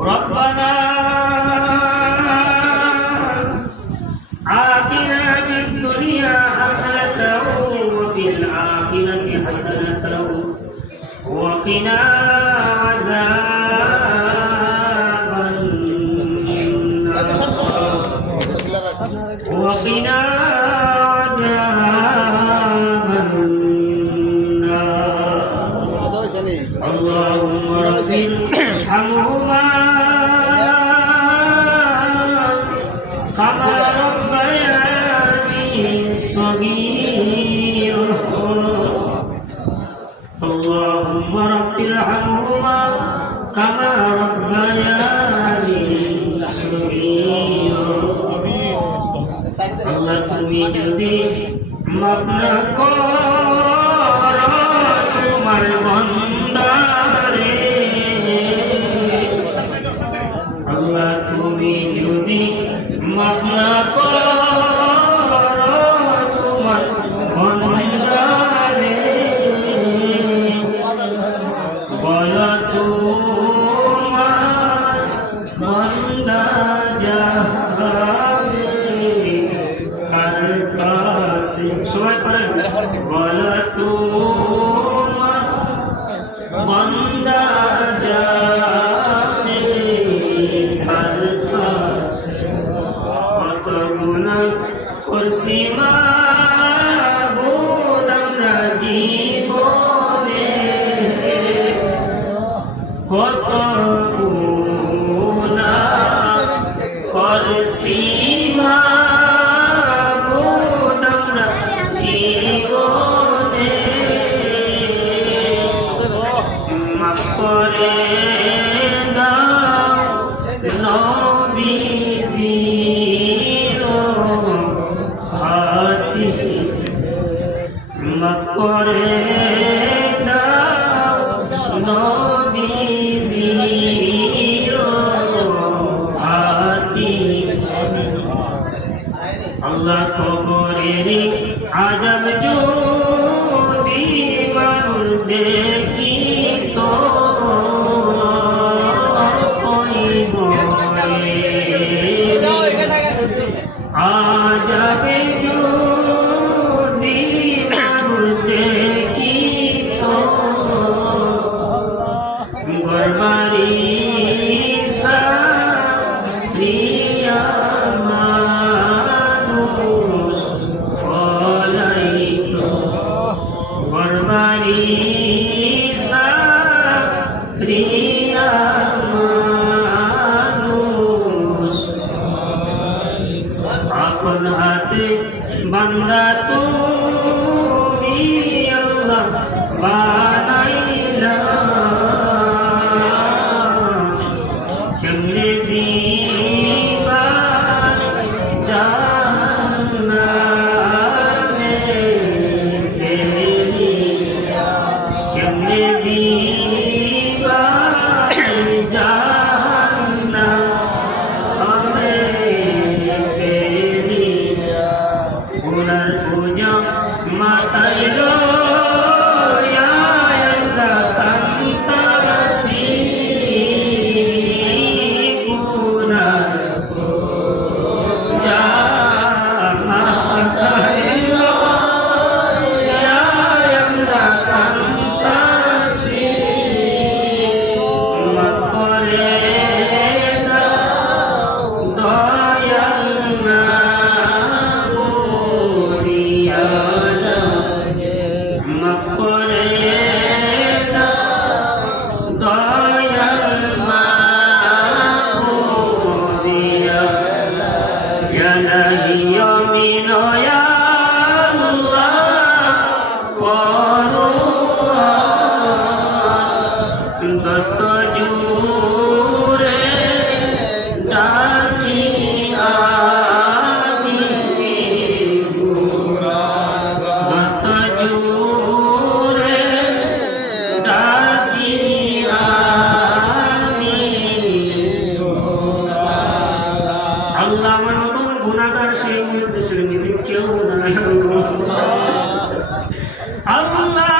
ربنا آتنا في الدنيا حسنة وفي الآخرة حسنة وقنا عذاب النار وقنا عذاب النار اللهم رب ارحمهما كما ربياني صغيرا اللهم رب ارحمهما كما ربياني صغيرا আল্লাহ তুমি যদি মাফ না করো তোমার বান্দারে আল্লাহ তুমি যদি মাফ না করো তোমার বান্দারে বলো তোমার বান্দা যাবে কার কাছে সবাই করেন বলো তোমার বান্দা যাবে কার কাছে কত গুনাহ করছি মাবুদ আমরা জীবনে কত গুনাহ করছি মাবুদ আমরা জীবনে মাফ করে দাও নবীজির হাতে মাফ করে দাও নবীজির হাতে আল্লাহ কবরের আযাব যদি মানুষ দেখিত কইব আযাব যদি মানুষ দেখিত ঘরবাড়ি সারিয়া মানুষ ফলাইত ঘরবাড়ি সারিয়া মানুষ আপন হাতে বান্দা তুমি আল্লাহ বানাইলা কেমনে দিবা জান্নাতে কেমনে দিবা জান্নাতে গুনার পূজা মাথায় লইয়া আল্লাহ কান্তাছি গুনার পূজা মাথায় লইয়া আল্লাহ কান্তাছি মাফ করে দাও দয়াল মাফ করে দাও দয়াল মাওলিয়া ইয়া লাহিয়া মিন ইয়া আল্লাহ করুন দস্তজুরে ডাকি আমি দস্তজুরে ডাকি আমি আল্লাহ আমার মতন গুনাহগার সেই দেশের নিবি কেউ নাই আল্লাহ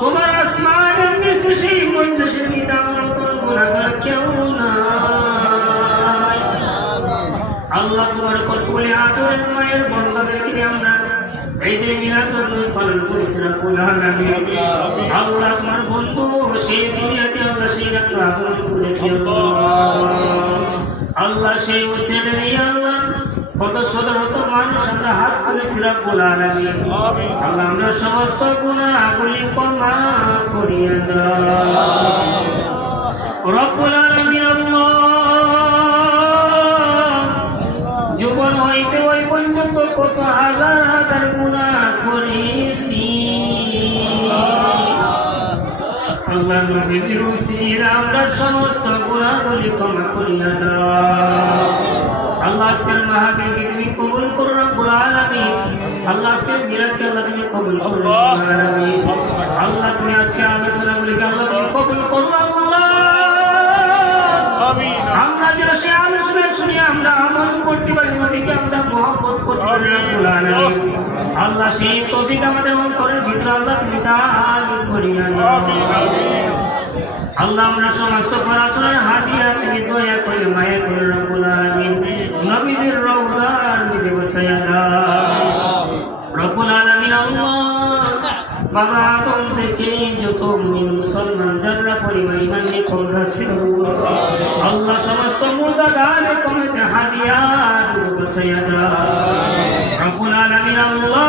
তোমার সেই মজলিসের ভিতরে আমার মতন গুনাহগার কেউ নাই। আল্লাহ তোমার কতগুলি আদরের মায়ের বন্দাদেরকে আমরা এই যে মিলাদুন নবী পালন করেছিলাম আল্লাহ তোমার বন্ধু সেই দুনিয়াতে আল্লাহ সেই রাত্র আগমন করেছি আল্লাহ সেই ওসিলা নিয়ে আল্লাহ কত শত মানুষ আমরা হাত তুলেছিলাম আল্লাহ আমরা সমস্ত গুনাহগুলি ক্ষমা করিয়া দাও রব্বুল আলামিন। আল্লাহ জীবন হইতে ওই পর্যন্ত কত হাজার হাজার গুনাহ করেছি আল্লাহ নবীর ওসিলা আমরা সমস্ত গুনাহগুলি ক্ষমা করিয়া দাও আল্লাহ আজকের মাহফিলকে তুমি কবুল করো রব্বুল আলামিন। আল্লাহ আজকের মিলাদকে আল্লাহ তুমি কবুল করো রব্বুল আলামিন। আল্লাহ তুমি আজকে আলোচনাগুলিকে আল্লাহ তুমি কবুল করো আল্লাহ আমিন। আমরা যেন সেই আলোচনা শুনে আমরা আমল করতে পারি নবীকে আমরা মহব্বত করতে পারি রব্বুল আলামিন। আল্লাহ সেই তৌফিক আমাদের অন্তরের ভিতরে আল্লাহ তুমি দান করিয়া দাও আল্লাহ আমরা সমস্ত পড়াশোনার হাদিয়া তুমি দয়া করে মায়া করে রব্বুল আলামিন নবীদের রওজার মধ্যে বসায়া দাও রব্বুল আলামিন। আল্লাহ বাবা আদম থেকে যত মুমিন মুসলমান যারা পরিবার ঈমান নিয়ে কবর আছে আল্লাহ সমস্ত মুর্দাগার কমতে হাদিয়া বসায়া দাও রব্বুল আলামিন। আল্লাহ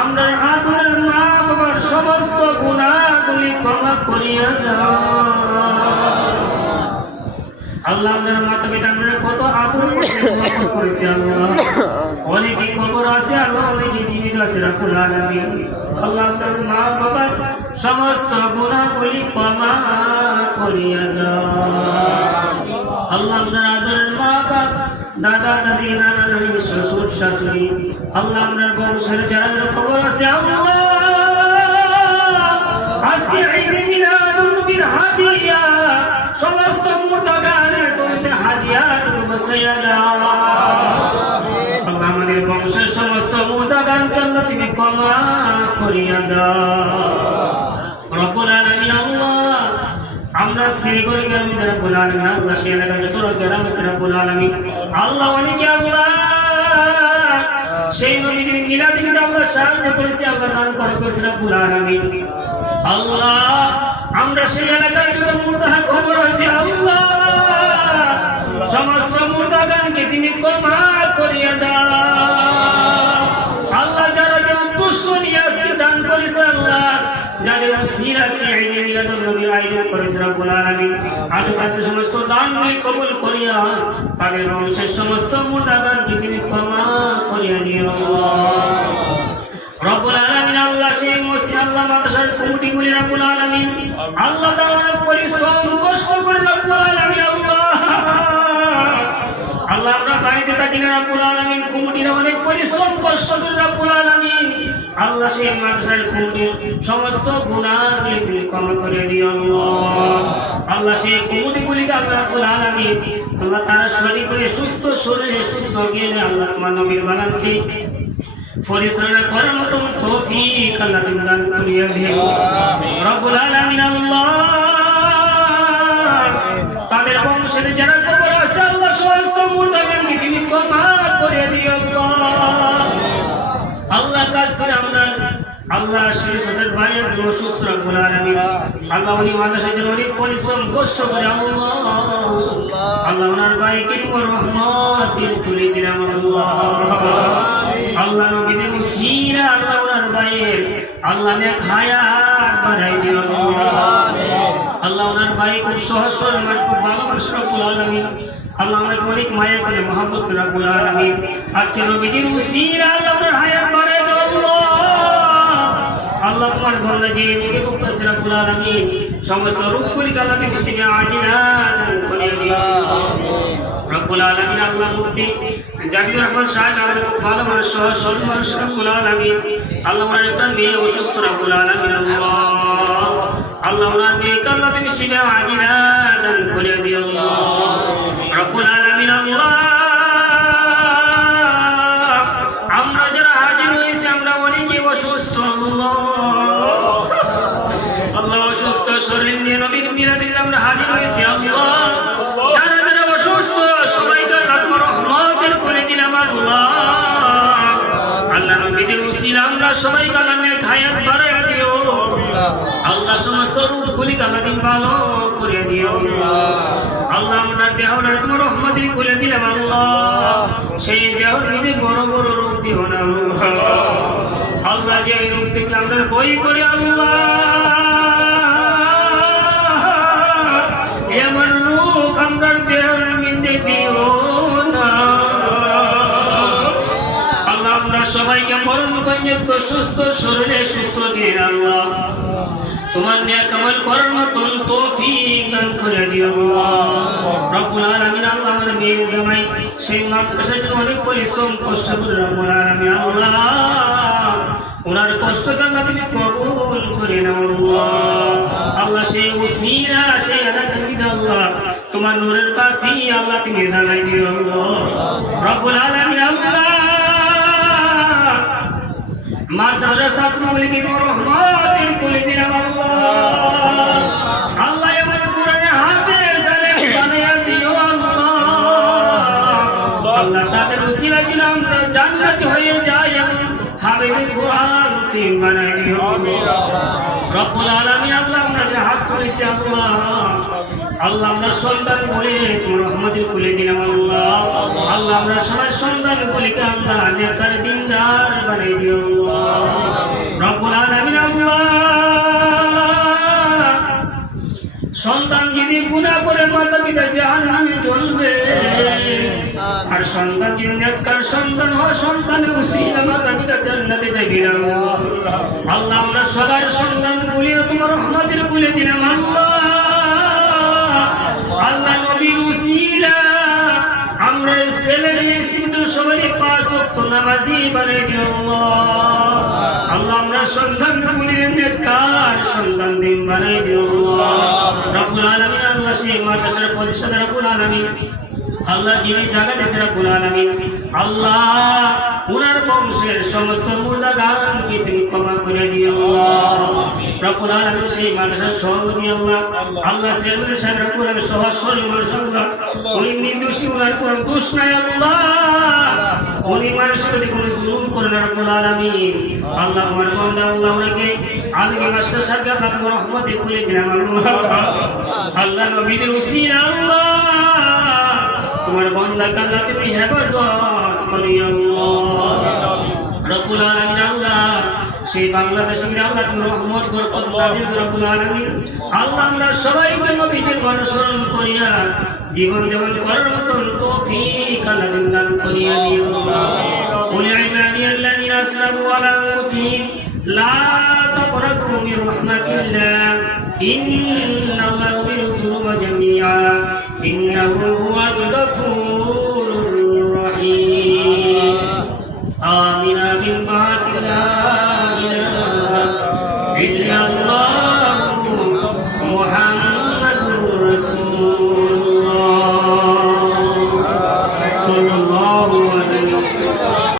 আমরা আদরের মা বাবার সমস্ত গুনাহগুলি ক্ষমা করিয়া দাও আল্লাহ আপনার মাতা পিতা আমরা কত আদর করেছি আল্লাহ অনেকে খবর আছে আল্লাহ অনেকে জীবিত আছে রব্বুল আলামিন। আল্লাহ আপনার মা বাবার সমস্ত গুনাহগুলি ক্ষমা করিয়া দাও আল্লাহ আপনার আদরের মা বাপ দাদা দাদি নানা নানি শ্বশুর শাশুড়ি আল্লাহ আপনার বংশের যারা খবর আছে আল্লাহ আজকে ঈদে মিলাদুন নবীর হাদিয়া সমস্ত মুর্দাগানের কমতে হাদিয়া বসায়া দাও আল্লাহ আমাদের বংশের সমস্ত মুর্দাগানকে আল্লাহ তুমি ক্ষমা করিয়া দাও রব্বুল আলামিন। আল্লাহ আমরা শ্রীগড় গ্রামে রব্বুল আলামিন আল্লাহ সেই এলাকার যত গ্রাম আছে রব্বুল আলামিন আল্লাহ অনেকে আল্লাহ সেই নবীর মিলাদে আল্লাহ সাহায্য করেছে আল্লাহ দান করেছে রব্বুল আলামিন। আল্লাহ আমরা সেই এলাকায় যত মুর্দাহা খবর আছে আল্লাহ সমস্ত মুর্দাগানকে তুমি ক্ষমা করিয়া দাও আল্লাহ যারা যেমন পুষ্প নিয়ে আজকে দান করেছে আল্লাহ যাদের উসিলা আজকে ঈদে মিলাদুন নবীর আয়োজন করেছে রব্বুল আলামিন আজ তাদের সমস্ত দানগুলি কবুল করিয়া তাদের বংশের সমস্ত মুর্দাগানকে তুমি ক্ষমা করিয়া দিও রব্বুল আলামিন। আল্লাহ সেই মসজিদ আল্লাহ মাদ্রাসার কমিটিগুলি রব্বুল আলামিন আল্লাহ তাআলা অনেক পরিশ্রম কষ্ট করে রব্বুল আলামিন আল্লাহ আমরা বাড়িতে থাকি না রব্বুল আলামিন কমিটিরা অনেক পরিশ্রম কষ্ট করে রব্বুল আলামিন আল্লাহ সেই মাদ্রাসার কমিটির সমস্ত গুনাহগুলি তুমি ক্ষমা করে দিও আল্লাহ সেই কমিটিগুলিকে আল্লাহ রব্বুল আলামিন আল্লাহ তারা শরীরে সুস্থ শরীরে সুস্থ জ্ঞানে আল্লাহ তোমার নবীর বানানকে পরিচালনা করার মতো তৌফিক আল্লাহ তুমি দান করিয়া দিও রব্বুল আলামিন। আল্লাহ তাদের বংশের যারা কবর আছে আল্লাহ সমস্ত মুর্দাগানকে তুমি ক্ষমা করে দিও আল্লাহ কাজ করে আমরা আল্লাহ সেই সাথে ভাই অসুস্থ রব্বুল আলামিন আল্লাহ উনি মাদ্রাসার জন্য অনেক পরিশ্রম কষ্ট করে আল্লাহ ওনার ভাইকে তোমার রহমতের তুলে দিলাম আল্লাহ নবীদের উসিলা আল্লাহ ওনার ভাইয়ের আল্লাহ নেক হায়াত বাড়াই দিও আল্লাহ ওনার ভাই খুব সহজ সরল মানুষ খুব ভালোবাসে রব্বুল আলামিন আল্লাহ ওনাকে অনেক মায়া করে মহব্বত করে রব্বুল আলামিন আজকে নবীদের উসিলা আল্লাহ ওনার হায়াত বাড়াই দিও আল্লাহ তোমার বন্দাকে মুখে বক্তাছে রব্বুল আলামিন সমস্ত রূপগুলিকে আল্লাহ তুমি শিখে আজিলা দান করে দিও রব্বুল আলামিন। আল্লাহ মুফতি জাকির রহমান সাহেব আমাদের খুব ভালো মানুষ সহজ সরল মানুষ রব্বুল আলামিন আল্লাহ ওনার একটা মেয়ে অসুস্থ রব্বুল আলামিন আল্লাহ ওনার মেয়েকে আল্লাহ তুমি শিখে আজিলা দান করে দিও রব্বুল আলামিন। আল্লাহ আমরা যারা হাজির হয়েছি আমরা অনেকে অসুস্থ আল্লাহ অসুস্থ শরীর নিয়ে নবীর মিলাদে আমরা হাজির হয়েছি আল্লাহ যারা যারা অসুস্থ সবাইকে আল্লাহ রহমতের করে দিলাম আল্লাহ আল্লাহ নবীদের উসিলা আমরা সবাইকে আল্লাহ নেক হায়াত বাড়াইয়া দিও আল্লাহ সমস্ত রূপগুলি আমাদের ভালো করে দিও আল্লাহ আমরা দেহর তোমার রহমতের করে দিলাম আল্লাহ সেই দেহর মধ্যে বড় বড় রূপ দিও না আল্লাহ যে রূপ দেখলে আমরা বই করে আল্লাহ এমন রূপ আমরা দেহর মধ্যে দিও না আল্লাহ আমরা সবাইকে মরণ পর্যন্ত সুস্থ শরীরে সুস্থ দিন আল্লাহ তোমার নেক আমল করার মতন তৌফিক দান করে দিও রব্বুল আলামিন আল্লাহ আমার মেয়ে জামাই সেই মাদ্রাসায় অনেক পরিশ্রম কষ্ট করে রব্বুল আলামিন আল্লাহ ওনার কষ্টকে আল্লাহ তুমি কবুল করে নাও আল্লাহ সেই উসিলা সেই এলাকার মধ্যে আল্লাহ তোমার নূরের বাতি আল্লাহ তুমি জ্বালাই দিও রব্বুল আলামিন আল্লাহ মাদ্রাসা ছাত্রগুলিকে তোমার রহমতের কোলে দিলাম আল্লাহ আল্লাহ এমন কোরআনে হাফেজ আলেম বানাইয়া দিও আল্লাহ আল্লাহ তাদের উসিলা যেন আমরা জান্নাতি হয়ে যাই এমন হাফেজ কোরআন তুমি বানাই দিও রব্বুল আলামিন আল্লাহ আমরা যে হাত তুলেছি আল্লাহ আল্লাহ আমরা সন্তান বলে তোমার রহমতের কোলে দিলাম আল্লাহ আল্লাহ আমরা সবার সন্তান গুলিকে আল্লাহ নেতার দিনদার বানাই দিও রব্বুল আলামিন আল্লাহ সন্তান যদি গুনাহ করে মাতা পিতা জাহান্নামে জ্বলবে আর সন্তান যদি নেককার সন্তান হয় সন্তানের উসিলা মাতা পিতা জান্নাতে যাবে আল্লাহ আমরা সবার সন্তান গুলি তোমার রহমতের কোলে দিলাম আল্লাহ আল্লাহ নবীর উসিলা আমরা ছেলে মেয়ে স্ত্রী সবাই 5 ওয়াক্ত নামাজি বানাই দিও আল্লাহ আমরা সন্তান গুলির নেককার সন্তান দিন বানাই দিও রব্বুল আলামিন আল্লাহ সেই মাদ্রাসার পরিষদ রব্বুল আলামিন আল্লাহ যিনি জায়গা দিয়েছেন রব্বুল আলামিন আল্লাহ উনার বংশের সমস্ত মুর্দাগানকে তুমি ক্ষমা করে দিও রব্বুল আলামিন সেই মাদ্রাসার সভাপতি আল্লাহ আল্লাহ চেয়ারম্যান সাহেব রব্বুল আলামিন সহজ সরল মানুষ আল্লাহ উনি নির্দোষী উনার কোনো দোষ নাই আল্লাহ উনি মানুষের প্রতি কোনো জুলুম করে না রব্বুল আলামিন আল্লাহ আমার বান্দা আল্লাহ ওনাকে আজকে মাস্টার সাহেবকে আপনার রহমতে খুলে দিলাম আল্লাহ নবীদের উসিলা আল্লাহ তোমার বান্দা কাল্লা তুমি হেফাজত করি আল্লাহ রব্বুল আলামিন আল্লাহ সেই বাংলাদেশের আল্লাহ তুমি রহমত বরকত নাযিল রব্বুল আলামিন আল্লাহ আমরা সবাইকে নবীজির অনুসরণ করিয়া জীবন যাপন করার মতন তৌফিক আল্লাহ দান করিয়া দিও কুল ইবাদি আল্লাযিনা আসরাফু আলা আনফুসিহিম লা তাকনাতু মির রাহমাতিল্লাহ ইন্নাল্লাহা ইয়াগফিরু যুনুবা জামিআ ইন্নাহু হুয়াল গফুরুর রহিম আমিন আমিন বাতিলা ইলাহা ইল্লাল্লাহ